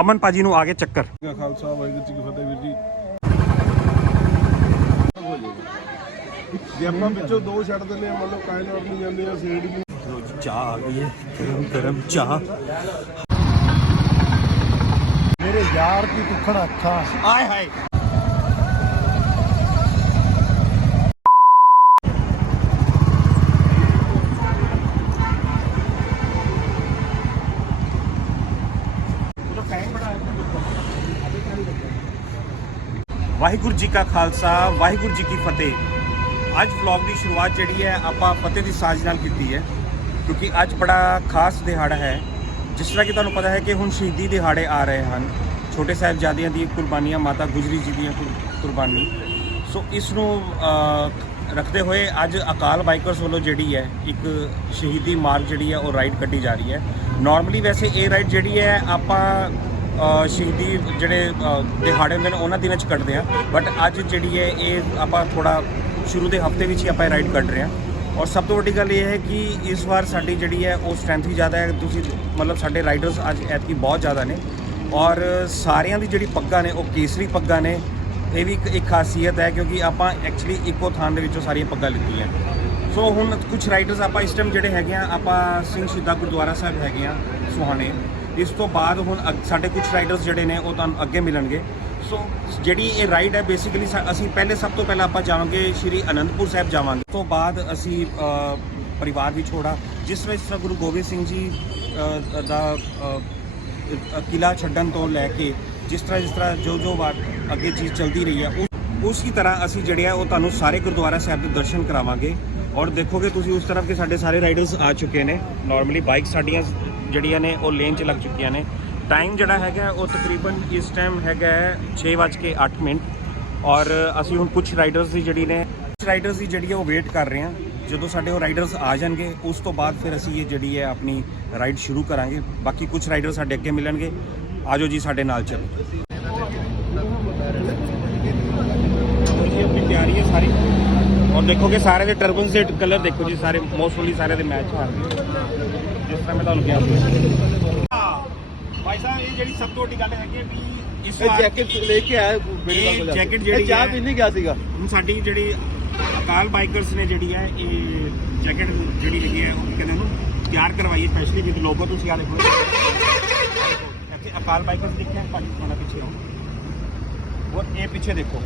ਅਮਨ ਪਾਜੀ ਨੂੰ ਆ ਗਏ ਚੱਕਰ। ਖਾਲਸਾ ਵਾਹਿਗੁਰੂ ਜੀ ਕੀ ਫਤਿਹ ਵੀਰ ਜੀ। ਜੇ ਆਪਾਂ ਵਿੱਚੋਂ ਦੋ ਛੱਡ ਦਿੰਦੇ ਆ ਮਤਲਬ ਕਾਇਨਾਤ ਨਹੀਂ ਜਾਂਦੇ ਆ ਸੇਡ ਨਹੀਂ ਚਾਹ ਆ ਗਈ ਹੈ ਗਰਮ ਗਰਮ ਚਾਹ। ਮੇਰੇ ਯਾਰ ਦੀ ਦੁੱਖਣ ਅੱਖਾਂ। ਆਏ ਹਾਏ। ਵਾਹਿਗੁਰੂ ਜੀ ਕਾ ਖਾਲਸਾ, ਵਾਹਿਗੁਰੂ ਜੀ ਕੀ ਫਤਿਹ। ਅੱਜ ਵਲੌਗ ਦੀ ਸ਼ੁਰੂਆਤ ਜਿਹੜੀ ਹੈ, ਆਪਾਂ ਫਤਿਹ ਦੀ ਸਾਜ ਨਾਲ ਕੀਤੀ ਹੈ, ਕਿਉਂਕਿ ਅੱਜ ਬੜਾ ਖਾਸ ਦਿਹਾੜਾ ਹੈ। ਜਿਸ ਤਰ੍ਹਾਂ ਕਿ ਤੁਹਾਨੂੰ ਪਤਾ ਹੈ ਕਿ ਹੁਣ ਸ਼ਹੀਦੀ ਦਿਹਾੜੇ ਆ ਰਹੇ ਹਨ। ਛੋਟੇ ਸਾਹਿਬਜ਼ਾਦਿਆਂ ਦੀ ਕੁਰਬਾਨੀਆਂ, ਮਾਤਾ ਗੁਜਰੀ ਜੀ ਦੀਆਂ ਕੁਰ- ਕੁਰਬਾਨੀ। ਸੋ ਇਸ ਨੂੰ ਰੱਖਦੇ ਹੋਏ ਅੱਜ ਅਕਾਲ ਬਾਈਕਰਸ ਵੱਲੋਂ ਜਿਹੜੀ ਹੈ, ਇੱਕ ਸ਼ਹੀਦੀ ਮਾਰਗ ਜਿਹੜੀ ਹੈ, ਉਹ ਰਾਈਡ ਕੱਢੀ ਜਾ ਰਹੀ ਹੈ। ਨਾਰਮਲੀ ਵੈਸੇ ਇਹ ਰਾਈਡ ਜਿਹੜੀ ਹੈ, ਆਪਾਂ ਸ਼ਹੀਦੀ ਜਿਹੜੇ ਦਿਹਾੜੇ ਹੁੰਦੇ ਨੇ, ਉਹਨਾਂ ਦਿਨਾਂ 'ਚ ਕੱਢਦੇ ਆ। ਬਟ ਅੱਜ ਜਿਹੜੀ ਹੈ, ਇਹ ਆਪਾਂ ਥੋੜਾ ਸ਼ੁਰੂ ਦੇ ਹਫ਼ਤੇ ਵਿੱਚ ਹੀ ਆਪਾਂ ਰਾਈਡ ਕੱਢ ਰਹੇ ਹਾਂ ਔਰ ਸਭ ਤੋਂ ਵੱਡੀ ਗੱਲ ਇਹ ਹੈ ਕਿ ਇਸ ਵਾਰ ਸਾਡੀ ਜਿਹੜੀ ਹੈ, ਉਹ ਸਟਰੈਂਥ ਵੀ ਜ਼ਿਆਦਾ ਹੈ। ਤੁਸੀਂ ਮਤਲਬ ਸਾਡੇ ਰਾਈਡਰਸ ਅੱਜ ਐਤਕੀ ਬਹੁਤ ਜ਼ਿਆਦਾ ਨੇ। ਔਰ ਸਾਰਿਆਂ ਦੀ ਜਿਹੜੀ ਪੱਗਾਂ ਨੇ, ਉਹ ਕੇਸਰੀ ਪੱਗਾਂ ਨੇ। ਇਹ ਵੀ ਇੱਕ ਖਾਸੀਅਤ ਹੈ ਕਿਉਂਕਿ ਆਪਾਂ ਐਕਚੁਅਲੀ ਇੱਕੋ ਥਾਂ ਦੇ ਵਿੱਚੋਂ ਸਾਰੀਆਂ ਪੱਗਾਂ ਲਿੱਤੀਆਂ। ਸੋ ਹੁਣ ਕੁਝ ਰਾਈਡਰਸ ਆਪਾਂ ਇਸ ਟਾਈਮ ਜਿਹੜੇ ਹੈਗੇ ਆ, ਆਪਾਂ ਸਿੰਘ ਸ਼ਹੀਦਾ ਗੁਰਦੁਆਰਾ ਸਾਹਿਬ ਹੈਗੇ ਆ, ਸੁਹਾਣੇ। ਇਸ ਤੋਂ ਬਾਅਦ ਹੁਣ ਅਗ- ਸਾਡੇ ਕੁਝ ਰਾਈਡਰਸ ਜਿਹੜੇ ਨੇ ਉਹ ਤੁਹਾਨੂੰ ਅੱਗੇ ਮਿਲਣਗੇ। ਸੋ ਜਿਹੜੀ ਇਹ ਰਾਈਡ ਹੈ ਬੇਸਿਕਲੀ ਅਸੀਂ ਪਹਿਲੇ ਸਭ ਤੋਂ ਪਹਿਲਾਂ ਆਪਾਂ ਜਾਵਾਂਗੇ ਸ਼੍ਰੀ ਅਨੰਦਪੁਰ ਸਾਹਿਬ ਜਾਵਾਂਗੇ। ਉਸ ਤੋਂ ਬਾਅਦ ਅਸੀਂ ਅ, ਪਰਿਵਾਰ ਵਿਛੋੜਾ ਜਿਸ ਤਰ੍ਹਾਂ ਇਸ ਤਰ੍ਹਾਂ ਗੁਰੂ ਗੋਬਿੰਦ ਸਿੰਘ ਜੀ ਅ, ਦਾ ਅ, ਕਿਲਾ ਛੱਡਣ ਤੋਂ ਲੈ ਕੇ ਜਿਸ ਤਰ੍ਹਾਂ ਜਿਸ ਤਰ੍ਹਾਂ ਜੋ ਜੋ ਵਾਰ ਅੱਗੇ ਚੀਜ਼ ਚੱਲਦੀ ਰਹੀ ਹੈ ਉਸ ਉਸੇ ਤਰ੍ਹਾਂ ਅਸੀਂ ਜਿਹੜੇ ਆ ਉਹ ਤੁਹਾਨੂੰ ਸਾਰੇ ਗੁਰਦੁਆਰਾ ਸਾਹਿਬ ਦੇ ਦਰਸ਼ਨ ਕਰਾਵਾਂਗੇ। ਔਰ ਦੇਖੋਗੇ ਤੁਸੀਂ ਉਸ ਤਰ੍ਹਾਂ ਕਿ ਸਾਡੇ ਸਾਰੇ ਰਾਈਡਰਸ ਆ ਚੁੱਕੇ ਨੇ। ਨਾਰਮਲੀ ਬਾਈਕ ਸਾਡੀਆਂ ਜਿਹੜੀਆਂ ਨੇ ਉਹ ਲੇਨ 'ਚ ਲੱਗ ਚੁੱਕੀਆਂ ਨੇ। ਟਾਈਮ ਜਿਹੜਾ ਹੈਗਾ ਉਹ ਤਕਰੀਬਨ ਇਸ ਟਾਈਮ ਹੈਗਾ 6:08 ਮਿੰਟ। ਔਰ ਅਸੀਂ ਹੁਣ ਕੁਝ ਰਾਈਡਰਸ ਦੀ ਜਿਹੜੀ ਨੇ ਕੁਝ ਰਾਈਡਰਸ ਦੀ ਜਿਹੜੀ ਹੈ ਉਹ ਵੇਟ ਕਰ ਰਹੇ ਹਾਂ। ਜਦੋਂ ਸਾਡੇ ਉਹ ਰਾਈਡਰਸ ਆ ਜਾਣਗੇ, ਉਸ ਤੋਂ ਬਾਅਦ ਫਿਰ ਅਸੀਂ ਇਹ ਜਿਹੜੀ ਹੈ ਆਪਣੀ ਰਾਈਡ ਸ਼ੁਰੂ ਕਰਾਂਗੇ। ਬਾਕੀ ਕੁਝ ਰਾਈਡਰ ਸਾਡੇ ਅੱਗੇ ਮਿਲਣਗੇ। ਆਜੋ ਜੀ ਸਾਡੇ ਨਾਲ ਚਲੋ। ਜੀ ਆਪਣੀ ਤਿਆਰੀ ਹੈ ਸਾਰੀ? ਔਰ ਦੇਖੋਗੇ ਸਾਰੇ ਦੇ ਟਰਬਨਸ ਦੇ ਕਲਰ ਦੇਖੋ ਜੀ ਸਾਰੇ। ਮੋਸਟਲੀ ਸਾਰੇ ਦੇ ਮੈਚ ਕਰ ਰਹੇ ਜਿਸ ਤਰ੍ਹਾਂ ਮੈਂ ਤੁਹਾਨੂੰ ਕਿਹਾ ਭਾਈ ਸਾਹਿਬ ਇਹ ਜਿਹੜੀ ਸਭ ਤੋਂ ਵੱਡੀ ਗੱਲ ਹੈਗੀ ਹੈ ਵੀ ਇਸ ਇਹ ਵਾਰ ਜੈਕਟ ਲੈ ਕੇ ਆਇਆ ਇਹ ਮੇਰੇ jacket ਜਿਹੜੀ ਚਾਹ ਹੈ- ਪੀਣ ਨਹੀਂ ਗਿਆ ਸੀਗਾ। ਹੁਣ ਸਾਡੀ ਜਿਹੜੀ ਅਕਾਲ ਬਾਈਕਰਸ ਨੇ ਜਿਹੜੀ ਹੈ ਇਹ ਜੈਕਟ ਜਿਹੜੀ ਹੈਗੀ ਹੈ ਉਹ ਕੀ ਕਹਿੰਦੇ ਨੂੰ ਤਿਆਰ ਕਰਵਾਈ ਸਪੈਸ਼ਲੀ ਵਿਦ ਲੋਗੋ ਤੁਸੀਂ ਆ ਦੇਖੋ। ਇੱਥੇ ਅਕਾਲ ਬਾਈਕਰਸ ਲਿਖਿਆ ਭਾਜੀ ਤੁਹਾਡਾ ਪਿੱਛੇ ਆਓ ਉਹ ਇਹ ਪਿੱਛੇ ਦੇਖੋ।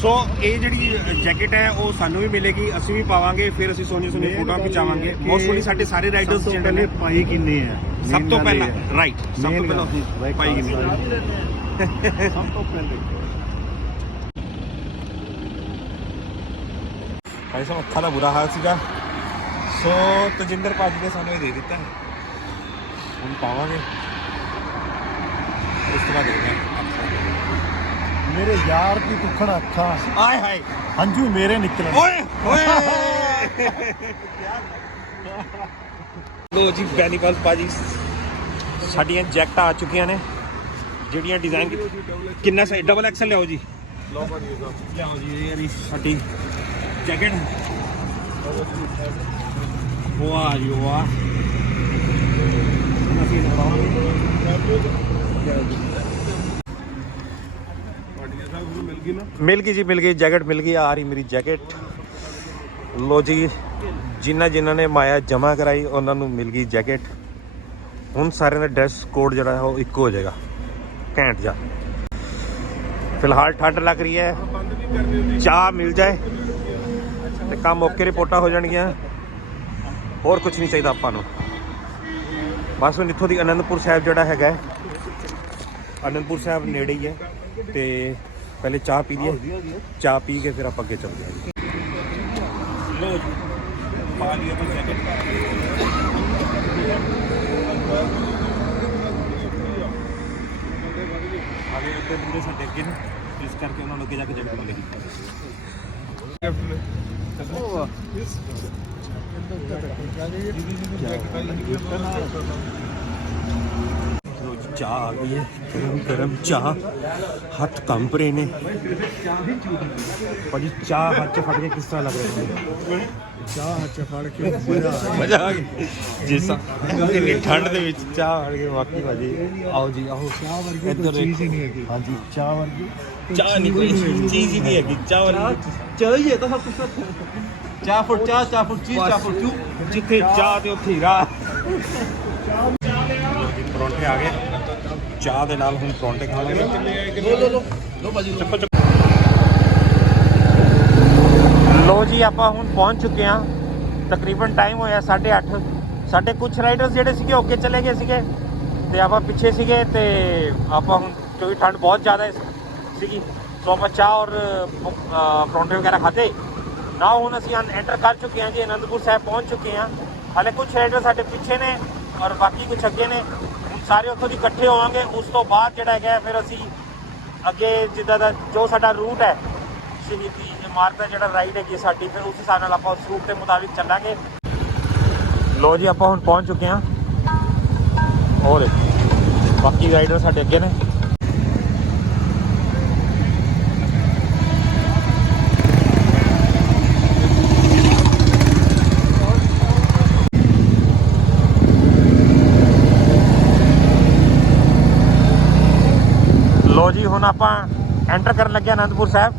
ਸੋ ਇਹ ਜਿਹੜੀ ਜੈਕਟ ਹੈ ਉਹ ਸਾਨੂੰ ਵੀ ਮਿਲੇਗੀ ਅਸੀਂ ਵੀ ਪਾਵਾਂਗੇ ਫਿਰ ਅਸੀਂ ਸੋਹਣੀ ਸੋਹਣੀ ਫੋਟੋਆਂ ਖਿਚਾਵਾਂਗੇ। ਮੋਸਟਲੀ ਸਾਡੇ ਸਾਰੇ ਰਾਈਡਰਸ ਜਿਹੜੇ ਨੇ ਪਾਈ ਕਿੰਨੇ ਆ? ਸਭ ਤੋਂ ਪਹਿਲਾਂ ਰਾਈਟ ਸਭ ਤੋਂ ਪਹਿਲਾਂ ਪਾਈ ਗਈ ਸਭ ਤੋਂ ਪਹਿਲੇ। ਭਾਈ ਸਾਹਿਬ ਅੱਖਾਂ ਦਾ ਬੁਰਾ ਹਾਲ ਸੀਗਾ। ਸੋ ਤਜਿੰਦਰ ਭਾਜੀ ਨੇ ਸਾਨੂੰ ਇਹ ਦੇ ਦਿੱਤਾ ਹੁਣ ਪਾਵਾਂਗੇ। ਉਸ ਤੋਂ ਬਾਅਦ ਦੇਖਦੇ ਹਾਂ। ਮੇਰੇ ਯਾਰ ਦੀ ਦੁੱਖਣ ਅੱਖਾਂ। ਆਏ ਹਾਏ। ਹੰਝੂ ਮੇਰੇ ਨਿਕਲਣ। ਓਏ ਓਏ। ਲੋ ਜੀ ਬੈਨੀਵਾਲ ਭਾਜੀ। ਸਾਡੀਆਂ ਜੈਕਟਾਂ ਆ ਚੁੱਕੀਆਂ ਨੇ ਜਿਹੜੀਆਂ ਡਿਜ਼ਾਈਨ ਕਿੰਨਾ ਸਾਈਜ਼ ਡਬਲ ਐਕਸਲ ਲਿਆਓ ਜੀ। ਲਓ ਭਾਜੀ ਲਿਆਓ ਜੀ ਇਹ ਵਾਲੀ। ਸਾਡੀ ਜੈਕਟ। ਵਾਹ ਜੀ ਵਾਹ ਅਸੀਂ ਭਾਟੀਆ ਸਾਹਿਬ ਨੂੰ ਮਿਲ ਗਈ ਨਾ? ਮਿਲ ਗਈ ਜੀ, ਮਿਲ ਗਈ, ਜੈਕਟ ਮਿਲ ਗਈ, ਆ ਰਹੀ ਮੇਰੀ ਜੈਕਟ। ਲੋ ਜੀ, ਜਿਨ੍ਹਾਂ ਜਿਨ੍ਹਾਂ ਨੇ ਮਾਇਆ ਜਮਾ ਕਰਾਈ, ਉਹਨਾਂ ਨੂੰ ਮਿਲ ਗਈ ਜੈਕਟ। ਹੁਣ ਸਾਰਿਆਂ ਦਾ ਡਰੈਸ ਕੋਡ ਜਿਹੜਾ ਹੈ, ਉਹ ਇੱਕੋ ਹੋ ਜਾਏਗਾ। ਘੈਂਟ ਜਾ ਫਿਲਹਾਲ ਠੰਡ ਲੱਗ ਰਹੀ ਹੈ। ਚਾਹ ਮਿਲ ਜਾਏ। ਤੇ ਕੰਮ ਓਕੇ ਰਿਪੋਰਟਾਂ ਹੋ ਜਾਣਗੀਆਂ। ਹੋਰ ਕੁਝ ਨਹੀਂ ਚਾਹੀਦਾ ਆਪਾਂ ਨੂੰ। ਬਸ ਹੁਣ ਇੱਥੋਂ ਦੀ ਅਨੰਦਪੁਰ ਸਾਹਿਬ ਜਿਹੜਾ ਹੈਗਾ ਅਨੰਦਪੁਰ ਸਾਹਿਬ ਨੇੜੇ ਹੀ ਹੈ। ਤੇ ਪਹਿਲੇ ਚਾਹ ਪੀ ਲਈਏ ਚਾਹ ਪੀ ਕੇ ਫਿਰ ਆਪਾਂ ਅੱਗੇ ਚੱਲਦੇ ਹਾਂ ਲੋ ਜੀ ਪਾ ਲਈ ਆਪਾਂ ਜੈਕਟ ਆਗੇ ਉੱਤੇ ਬੰਦੇ ਸਾਡੇ ਅੱਗੇ ਨੇ ਇਸ ਕਰਕੇ ਉਹਨਾਂ ਨੂੰ ਅੱਗੇ ਜਾ ਕੇ ਜੈਕਟ ਮਿਲੇਗੀ ਲੋ ਜੀ ਚਾਹ ਆ ਗਈ ਹੈ ਗਰਮ ਗਰਮ ਚਾਹ। ਹੱਥ ਕੰਬ ਰਹੇ ਨੇ। ਭਾਜੀ ਚਾਹ ਹੱਥ 'ਚ ਫੜ ਕੇ ਕਿਸ ਤਰ੍ਹਾਂ ਲੱਗ ਰਿਹਾ ਹੈ ਚਾਹ ਹੱਥ 'ਚ ਫੜ ਕੇ ਮਜ਼ਾ ਮਜ਼ਾ ਆ ਗਿਆ। ਜਿਸ ਇੰਨੀ ਠੰਡ ਦੇ ਵਿੱਚ ਚਾਹ ਫੜ ਕੇ ਵਾਕਈ ਭਾਜੀ। ਆਓ ਜੀ ਆਓ। ਚਾਹ ਵਰਗੀ ਕੋਈ ਚੀਜ਼ ਹੀ ਨਹੀਂ ਹੈਗੀ। ਹਾਂਜੀ ਚਾਹ ਵਰਗੀ। ਚਾਹ ਨਹੀਂ ਕੋਈ ਚੀਜ਼ ਹੀ ਨਹੀਂ ਹੈਗੀ। ਚਾਹ ਵਰਗੀ ਚਾਹ ਹੀ ਹੈ ਤਾਂ ਸਭ ਕੁਝ ਚਾਹ ਫੋਰ ਚਾਹ ਚਾਹ ਫੋਰ ਚੀਜ਼ ਚਾਹ ਫੋਰ ਕਿਉਂ ਜਿੱਥੇ ਚਾਹ ਤੇ ਉੱਥੇ ਹੀ ਰਾਹ। ਪਰੌਂਠੇ ਆ ਗਏ। ਚਾਹ ਦੇ ਨਾਲ ਹੁਣ ਪਰੌਂਠੇ ਖਾਵਾਂਗੇ। ਲੋ ਲੋ ਜੀ, ਆਪਾਂ ਹੁਣ ਪਹੁੰਚ ਚੁੱਕੇ ਆ ਤਕਰੀਬਨ ਟਾਈਮ ਹੋਇਆ 8:30 ਸਾਡੇ ਕੁਝ ਰਾਈਡਰਸ ਜਿਹੜੇ ਸੀਗੇ ਅੱਗੇ ਚਲੇ ਗਏ ਸੀਗੇ। ਤੇ ਆਪਾਂ ਪਿੱਛੇ ਸੀਗੇ ਤੇ ਆਪਾਂ ਹੁਣ ਕਿਉਂਕਿ ਠੰਡ ਬਹੁਤ ਜ਼ਿਆਦਾ ਸੀਗੀ, ਸੋ ਆਪਾਂ ਚਾਹ ਔਰ ਪਰੌਂਠੇ ਵਗੈਰਾ ਖਾਦੇ ਨਾ ਹੁਣ ਅਸੀਂ ਐਂਟਰ ਕਰ ਚੁੱਕੇ ਹਾਂ ਜੀ, ਅਨੰਦਪੁਰ ਸਾਹਿਬ ਪਹੁੰਚ ਚੁੱਕੇ ਹਾਂ। ਹਾਲੇ ਕੁਝ ਰਾਈਡਰ ਸਾਡੇ ਪਿੱਛੇ ਨੇ ਔਰ ਬਾਕੀ ਕੁਝ ਅੱਗੇ ਨੇ। ਸਾਰੇ ਉੱਥੋਂ ਦੀ ਇਕੱਠੇ ਹੋਵਾਂਗੇ, ਉਸ ਤੋਂ ਬਾਅਦ ਜਿਹੜਾ ਹੈਗਾ, ਫਿਰ ਅਸੀਂ ਅੱਗੇ ਜਿੱਦਾਂ ਦਾ ਜੋ ਸਾਡਾ ਰੂਟ ਹੈ, ਸ਼ਹੀਦੀ ਇਮਾਰਤ ਦਾ ਜਿਹੜਾ ਰਾਈਡ ਹੈਗੀ ਹੈ ਸਾਡੀ, ਫਿਰ ਉਸ ਹਿਸਾਬ ਨਾਲ ਆਪਾਂ ਉਸ ਰੂਟ ਦੇ ਮੁਤਾਬਿਕ ਚੱਲਾਂਗੇ। ਲੋ ਜੀ, ਆਪਾਂ ਹੁਣ ਪਹੁੰਚ ਚੁੱਕੇ ਹਾਂ। ਹੋਰ ਬਾਕੀ ਰਾਈਡਰ ਸਾਡੇ ਅੱਗੇ ਨੇ ਲੋ ਜੀ ਹੁਣ ਆਪਾਂ ਐਂਟਰ ਕਰਨ ਲੱਗੇ ਹਾਂ ਅਨੰਦਪੁਰ ਸਾਹਿਬ।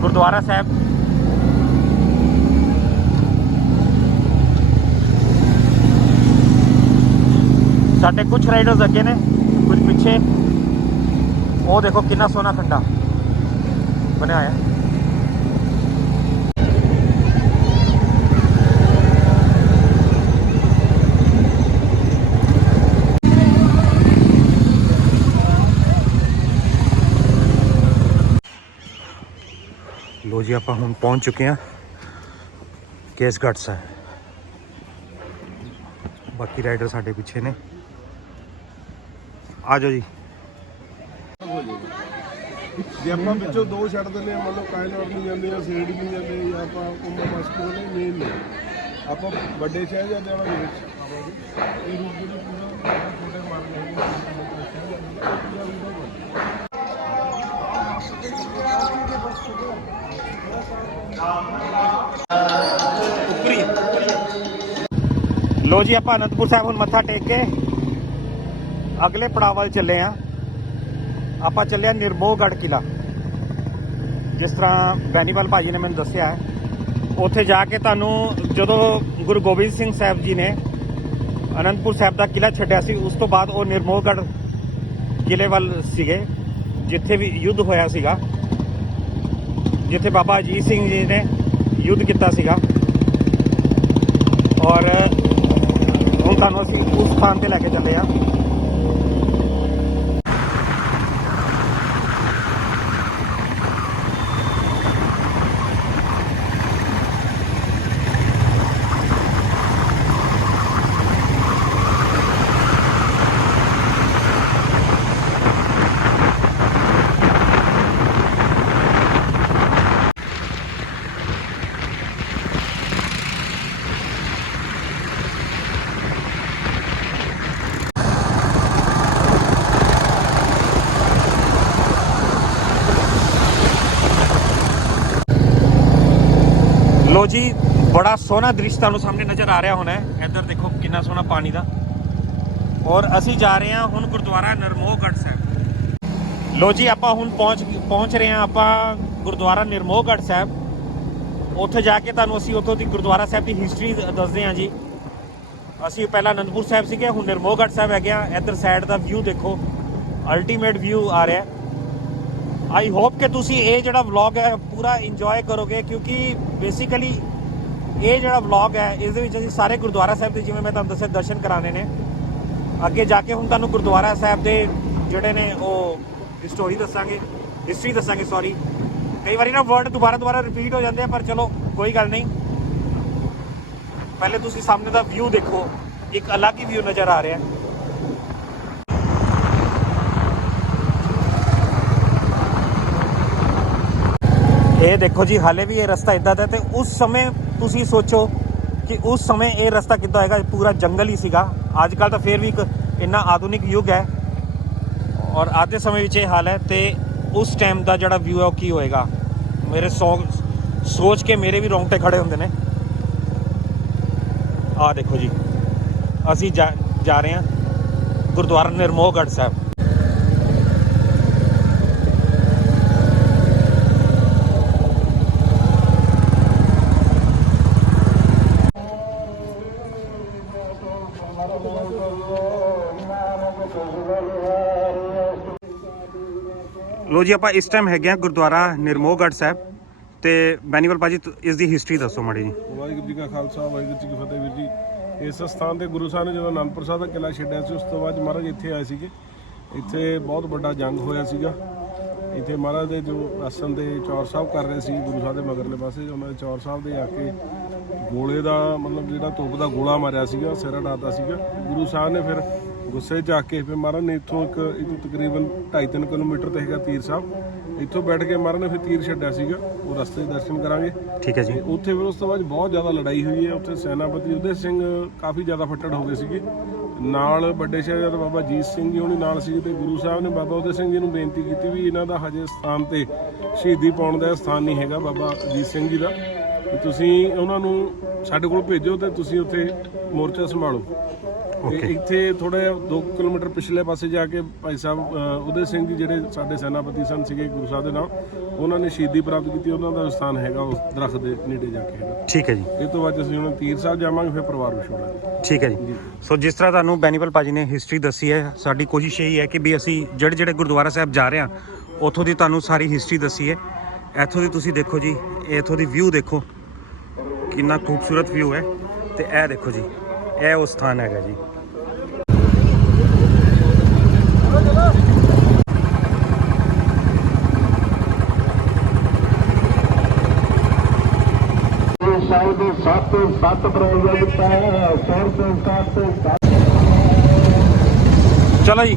ਗੁਰਦੁਆਰਾ ਸਾਹਿਬ। ਸਾਡੇ ਕੁਝ ਰਾਈਡਰਸ ਅੱਗੇ ਨੇ ਕੁਝ ਪਿੱਛੇ। ਉਹ ਦੇਖੋ ਕਿੰਨਾ ਸੋਹਣਾ ਖੰਡਾ ਬਣਿਆ ਹੋਇਆ। ਲੋ ਜੀ ਆਪਾਂ ਹੁਣ ਪਹੁੰਚ ਚੁੱਕੇ ਹਾਂ ਕੇਸਗੜ੍ਹ ਸਾਹਿਬ ਬਾਕੀ ਰਾਈਡਰ ਸਾਡੇ ਪਿੱਛੇ ਨੇ ਆ ਜਾਓ ਜੀ ਜੇ ਆਪਾਂ ਵਿੱਚੋਂ ਦੋ ਛੱਡ ਦਿੰਦੇ ਆ ਮੰਨ ਲਓ ਕਾਇਨਾਟ ਨਹੀਂ ਜਾਂਦੇ ਆ ਸੇਡ ਨਹੀਂ ਜਾਂਦੇ ਜਾਂ ਆਪਾਂ ਉਮਾ ਮਸਕੋ ਨੇ ਮੇਨ ਨੇ ਆਪਾਂ ਵੱਡੇ ਸ਼ਹਿਜ਼ਾਦੇ ਵਾਲਾ ਦੇ ਵਿੱਚ ਆਵਾਂਗੇ ਇਹ ਰੂਟ ਜਿਹੜੀ ਪੂਰਾ ਛੋਟੇ ਮਾਰ ਲੋ ਜੀ, ਆਪਾਂ ਅਨੰਦਪੁਰ ਸਾਹਿਬ ਹੁਣ ਮੱਥਾ ਟੇਕ ਕੇ ਅਗਲੇ ਪੜਾਅ ਵੱਲ ਚੱਲੇ ਆ। ਆਪਾਂ ਚੱਲੇ ਆ ਨਿਰਮੋਹਗੜ੍ਹ ਕਿਲਾ ਜਿਸ ਤਰ੍ਹਾਂ ਬੈਨੀਵਾਲ ਭਾਜੀ ਨੇ ਮੈਨੂੰ ਦੱਸਿਆ ਹੈ। ਉੱਥੇ ਜਾ ਕੇ ਤੁਹਾਨੂੰ ਜਦੋਂ ਗੁਰੂ ਗੋਬਿੰਦ ਸਿੰਘ ਸਾਹਿਬ ਜੀ ਨੇ ਅਨੰਦਪੁਰ ਸਾਹਿਬ ਦਾ ਕਿਲਾ ਛੱਡਿਆ ਸੀ, ਉਸ ਤੋਂ ਬਾਅਦ ਉਹ ਨਿਰਮੋਹਗੜ੍ਹ ਕਿਲੇ ਵੱਲ ਸੀਗੇ, ਜਿੱਥੇ ਵੀ ਯੁੱਧ ਹੋਇਆ ਸੀਗਾ। ਜਿੱਥੇ ਬਾਬਾ ਅਜੀਤ ਸਿੰਘ ਜੀ ਨੇ ਯੁੱਧ ਕੀਤਾ ਸੀਗਾ। ਔਰ ਤੁਹਾਨੂੰ ਅਸੀਂ ਉਸ ਸਥਾਨ ਤੇ ਲੈ ਕੇ ਚੱਲੇ ਆ ਲੋ ਜੀ, ਬੜਾ ਸੋਹਣਾ ਦ੍ਰਿਸ਼ ਤੁਹਾਨੂੰ ਸਾਹਮਣੇ ਨਜ਼ਰ ਆ ਰਿਹਾ ਹੋਣਾ ਇੱਧਰ ਦੇਖੋ ਕਿੰਨਾ ਸੋਹਣਾ ਪਾਣੀ ਦਾ। ਔਰ ਅਸੀਂ ਜਾ ਰਹੇ ਹਾਂ ਹੁਣ ਗੁਰਦੁਆਰਾ ਨਿਰਮੋਹਗੜ੍ਹ ਸਾਹਿਬ। ਲੋ ਜੀ, ਆਪਾਂ ਹੁਣ ਪਹੁੰਚ ਪਹੁੰਚ ਰਹੇ ਹਾਂ ਆਪਾਂ ਗੁਰਦੁਆਰਾ ਨਿਰਮੋਹਗੜ੍ਹ ਸਾਹਿਬ। ਉੱਥੇ ਜਾ ਕੇ ਤੁਹਾਨੂੰ ਅਸੀਂ ਉੱਥੋਂ ਦੀ ਗੁਰਦੁਆਰਾ ਸਾਹਿਬ ਦੀ ਹਿਸਟਰੀ ਦੱਸਦੇ ਹਾਂ ਜੀ। ਅਸੀਂ ਪਹਿਲਾਂ ਅਨੰਦਪੁਰ ਸਾਹਿਬ ਸੀਗੇ, ਹੁਣ ਨਿਰਮੋਹਗੜ੍ਹ ਸਾਹਿਬ ਹੈਗੇ ਆ ਇੱਧਰ ਸਾਈਡ ਦਾ ਵਿਊ ਦੇਖੋ। ਅਲਟੀਮੇਟ ਵਿਊ ਆ ਰਿਹਾ ਆਈ ਹੋਪ ਕਿ ਤੁਸੀਂ ਇਹ ਜਿਹੜਾ ਵਲੌਗ ਹੈ, ਪੂਰਾ ਇੰਜੋਏ ਕਰੋਗੇ, ਕਿਉਂਕਿ ਬੇਸਿਕਲੀ ਇਹ ਜਿਹੜਾ ਵਲੌਗ ਹੈ, ਇਸ ਦੇ ਵਿੱਚ ਅਸੀਂ ਸਾਰੇ ਗੁਰਦੁਆਰਾ ਸਾਹਿਬ ਦੇ, ਜਿਵੇਂ ਮੈਂ ਤੁਹਾਨੂੰ ਦੱਸਿਆ, ਦਰਸ਼ਨ ਕਰਾਣੇ ਨੇ। ਅੱਗੇ ਜਾ ਕੇ ਹੁਣ ਤੁਹਾਨੂੰ ਗੁਰਦੁਆਰਾ ਸਾਹਿਬ ਦੇ ਜਿਹੜੇ ਨੇ, ਉਹ ਸਟੋਰੀ ਦੱਸਾਂਗੇ ਹਿਸਟਰੀ ਦੱਸਾਂਗੇ ਸੌਰੀ ਕਈ ਵਾਰੀ ਨਾ ਵਰਡ ਦੁਬਾਰਾ ਦੁਬਾਰਾ ਰਿਪੀਟ ਹੋ ਜਾਂਦੇ ਆ, ਪਰ ਚਲੋ, ਕੋਈ ਗੱਲ ਨਹੀਂ। ਪਹਿਲੇ ਤੁਸੀਂ ਸਾਹਮਣੇ ਦਾ ਵਿਊ ਦੇਖੋ, ਇੱਕ ਅਲੱਗ ਹੀ ਵਿਊ ਨਜ਼ਰ ਆ ਰਿਹਾ। ਹੈ ਇਹ ਦੇਖੋ ਜੀ, ਹਾਲੇ ਵੀ ਇਹ ਰਸਤਾ ਇਦਾਂ ਦਾ ਤੇ ਉਸ ਸਮੇਂ ਤੁਸੀਂ ਸੋਚੋ ਕਿ ਉਸ ਸਮੇਂ ਇਹ ਰਸਤਾ ਕਿੱਦਾਂ ਹੋਏਗਾ ਪੂਰਾ ਜੰਗਲ ਹੀ ਸੀਗਾ। ਅੱਜ ਕੱਲ ਤਾਂ ਫੇਰ ਵੀ ਇੱਕ ਇੰਨਾ ਆਧੁਨਿਕ ਯੁੱਗ ਹੈ। ਔਰ ਅੱਜ ਦੇ ਸਮੇਂ ਵਿੱਚ ਇਹ ਹਾਲ ਹੈ ਤੇ ਉਸ ਟਾਈਮ ਦਾ ਜਿਹੜਾ ਵਿਊ ਹੈ ਉਹ ਕੀ ਹੋਏਗਾ? ਮੇਰੇ ਸੌ ਸੋਚ ਕੇ ਮੇਰੇ ਵੀ ਰੋਂਗਟੇ ਖੜੇ ਹੁੰਦੇ ਨੇ। ਆਹ ਦੇਖੋ ਜੀ, ਅਸੀਂ ਜਾ ਜਾ ਰਹੇ ਹਾਂ ਗੁਰਦੁਆਰਾ ਨਿਰਮੋਹਗੜ੍ਹ ਸਾਹਿਬ। ਲੋ ਜੀ, ਆਪਾਂ ਇਸ ਟਾਈਮ ਹੈਗੇ ਆ ਗੁਰਦੁਆਰਾ ਨਿਰਮੋਹਗੜ੍ਹ ਸਾਹਿਬ। ਤੇ ਬੈਨੀਵਲ ਭਾਜੀ, ਤੁ- ਇਸ ਦੀ ਹਿਸਟਰੀ ਦੱਸੋ ਮਾੜੀ ਜੀ। ਵਾਹਿਗੁਰੂ ਜੀ ਕਾ ਖਾਲਸਾ, ਵਾਹਿਗੁਰੂ ਜੀ ਕੀ ਫਤਿਹ ਵੀਰ ਜੀ। ਇਸ ਸਥਾਨ ਤੇ ਗੁਰੂ ਸਾਹਿਬ ਨੇ ਜਦੋਂ ਅਨੰਦਪੁਰ ਸਾਹਿਬ ਦਾ ਕਿਲਾ ਛੱਡਿਆ ਸੀ, ਉਸ ਤੋਂ ਬਾਅਦ ਮਹਾਰਾਜ ਇੱਥੇ ਆਏ ਸੀਗੇ। ਇੱਥੇ ਬਹੁਤ ਵੱਡਾ ਜੰਗ ਹੋਇਆ ਸੀਗਾ। ਇੱਥੇ ਮਹਾਰਾਜ ਦੇ ਜੋ ਆਸਨ ਦੇ ਚੌਰ ਸਾਹਿਬ ਕਰ ਰਹੇ ਸੀ, ਗੁਰੂ ਸਾਹਿਬ ਦੇ ਮਗਰਲੇ ਪਾਸੇ ਉਹਨਾਂ ਦੇ ਚੌਰ ਸਾਹਿਬ ਦੇ ਆ ਕੇ ਗੋਲੇ ਦਾ, ਮਤਲਬ ਜਿਹੜਾ ਤੋਪ ਦਾ ਗੋਲਾ ਮਾਰਿਆ ਸੀਗਾ, ਸਿਰ ਅਡਾਤਾ ਸੀਗਾ। ਗੁਰੂ ਸਾਹਿਬ ਨੇ ਫਿਰ ਗੁੱਸੇ 'ਚ ਆ ਕੇ ਫਿਰ ਮਹਾਰਾਜ ਨੇ ਇੱਥੋਂ ਇੱਕ ਇੱਥੋਂ ਤਕਰੀਬਨ 2.5 ਕਿਲੋਮੀਟਰ ਤੇ ਹੈਗਾ ਤੀਰ ਸਾਹਿਬ। ਇੱਥੋਂ ਬੈਠ ਕੇ ਮਹਾਰਾਜ ਨੇ ਫਿਰ ਤੀਰ ਛੱਡਿਆ ਸੀਗਾ। ਉਹ ਰਸਤੇ 'ਚ ਦਰਸ਼ਨ ਕਰਾਂਗੇ। ਠੀਕ ਹੈ ਜੀ। ਉੱਥੇ ਫਿਰ ਉਸ ਤੋਂ ਬਾਅਦ ਬਹੁਤ ਜ਼ਿਆਦਾ ਲੜਾਈ ਹੋਈ ਹੈ। ਉੱਥੇ ਸੈਨਾਪਤੀ ਉਦੈ ਸਿੰਘ ਕਾਫੀ ਜ਼ਿਆਦਾ ਫੱਟੜ ਹੋ ਗਏ ਸੀਗੇ। ਨਾਲ ਵੱਡੇ ਸ਼ਹਿਜ਼ਾਦਾ ਬਾਬਾ ਜੀਤ ਸਿੰਘ ਜੀ ਹੋਣੀ ਨਾਲ ਸੀ ਤੇ ਗੁਰੂ ਸਾਹਿਬ ਨੇ ਬਾਬਾ ਉਦੈ ਸਿੰਘ ਜੀ ਨੂੰ ਬੇਨਤੀ ਕੀਤੀ ਵੀ ਇਹਨਾਂ ਦਾ ਹਜੇ ਸਥਾਨ ਤੇ ਸ਼ਹੀਦੀ ਪਾਉਣ ਦਾ ਸਥਾਨ ਨਹੀਂ ਹੈਗਾ ਬਾਬਾ ਜੀਤ ਸਿੰਘ ਜੀ ਦਾ। ਤੁਸੀਂ ਉਹਨਾਂ ਨੂੰ ਸਾਡੇ ਕੋਲ ਭੇਜੋ ਤੇ ਤੁਸੀਂ ਉੱਥੇ ਮੋਰਚਾ ਸੰਭਾਲੋ। ਤੇ ਇੱਥੇ ਥੋੜਾ 2 ਕਿਲੋਮੀਟਰ ਪਿਛਲੇ ਪਾਸੇ ਜਾ ਕੇ ਭਾਈ ਸਾਹਿਬ ਅ, ਉਦੈ ਸਿੰਘ ਜੀ ਜਿਹੜੇ ਸਾਡੇ ਸੈਨਾਪਤੀ ਸਨ ਸੀਗੇ ਗੁਰੂ ਸਾਹਿਬ ਦੇ ਨਾਲ ਉਹਨਾਂ ਨੇ ਸ਼ਹੀਦੀ ਪ੍ਰਾਪਤ ਕੀਤੀ ਉਹਨਾਂ ਦਾ ਸਥਾਨ ਹੈਗਾ ਉਸ ਦਰਖਤ ਦੇ ਨੇੜੇ ਜਾ ਕੇ ਹੈਗਾ। ਠੀਕ ਹੈ ਜੀ। ਇਹ ਤੋਂ ਬਾਅਦ ਅਸੀਂ ਹੁਣ ਤੀਰ ਸਾਹਿਬ ਜਾਵਾਂਗੇ ਫਿਰ ਪਰਿਵਾਰ ਵਿਛੋੜਾਂਗੇ ਠੀਕ ਹੈ ਜੀ। ਸੋ ਜਿਸ ਤਰ੍ਹਾਂ ਤੁਹਾਨੂੰ ਬੈਨੀਵਲ ਭਾਜੀ ਨੇ ਹਿਸਟਰੀ ਦੱਸੀ ਹੈ ਸਾਡੀ ਕੋਸ਼ਿਸ਼ ਇਹੀ ਹੈ ਕਿ ਵੀ ਅਸੀਂ ਜਿਹੜੇ ਜਿਹੜੇ ਗੁਰਦੁਆਰਾ ਸਾਹਿਬ ਜਾ ਰਹੇ ਹਾਂ ਉੱਥੋਂ ਦੀ ਤੁਹਾਨੂੰ ਸਾਰੀ ਹਿਸਟਰੀ ਦੱਸੀ ਹੈ। ਇੱਥੋਂ ਦੀ ਤੁਸੀਂ ਦੇਖੋ ਜੀ ਇੱਥੋਂ ਦੀ ਵਿਊ ਦੇਖੋ। ਕਿੰਨਾ ਖੂਬਸੂਰਤ ਵਿਊ ਹੈ ਤੇ ਇਹ ਦੇਖੋ ਜੀ। ਇਹ ਉਹ ਸਥਾਨ ਹੈਗਾ ਜੀ। ਸ਼ਾਇਦ ਸੱਤ ਸੱਤ ਪ੍ਰੋਜੈਕਟ ਹੈ ਸੌ ਤੋਂ ਸੱਤ ਚਲੋ ਜੀ।